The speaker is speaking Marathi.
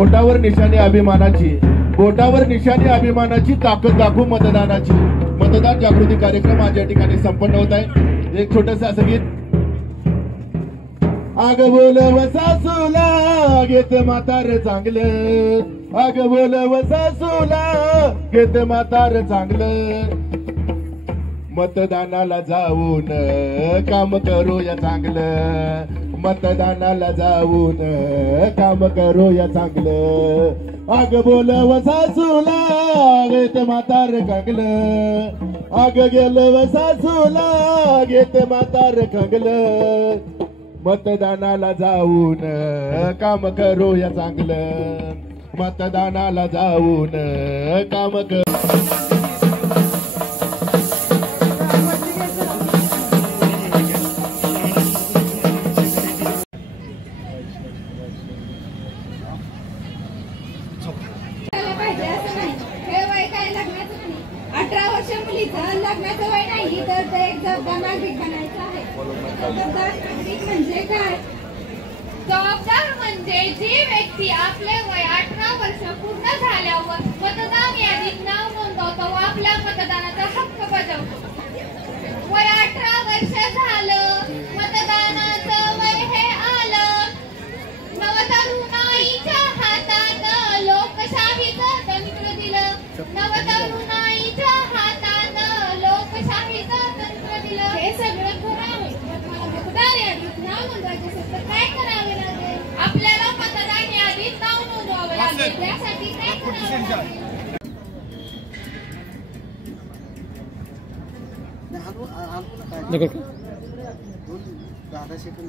बोटावर निशाणी अभिमानाची, बोटावर निशाणी अभिमानाची, ताकद दाखवू मतदानाची. मतदान जागृती कार्यक्रम आज या ठिकाणी संपन्न होत आहे. एक छोटस असं गीत. आग बोलव सासूला घेत म्हातार चांगलं, आग बोलव सासूला घेत म्हातार चांगलं, मतदानाला जाऊन काम करूया चांगलं, मतदानाला जाऊन काम करूया चांगलं. आग बोलव सासूला घेत म्हातार कंगलं, आग गेलव सासूला घेत म्हातार कंगलं, मतदानाला जाऊन काम करूया चांगलं, मतदानाला जाऊन काम कर. पाहिजे असं नाही. हे वय काय लग्नाचं नाही. 18 वर्ष मुलीचं लग्नाचं वय नाही तर ते एक जबाबदार नागरिक बनायचं आहे. जबाबदार नागरिक म्हणजे काय? जबाबदार म्हणजे जी व्यक्ती आपले वय 18 वर्ष पूर्ण झाल्यावर मतदान यादीत नाव नोंदवतो व आपल्या मतदानाचा हक्क बजावतो. वय 18 वर्ष झालं, मतदानाचं वय हे आलं, नवतरुणाईच्या हातात लोकशाहीचं तंत्र दिलं, नवतरुणाईच्या हातात लोकशाहीचं तंत्र दिलं. हे सगळं खरं आहे. मला मतदार यादीत नाव नोंदवायचं असेल तर काय करावे लागेल? आपल्याला मतदान यादीत नाव नोंदवावं लागेल. त्यासाठी काय करावं लागेल? दादा सेकंद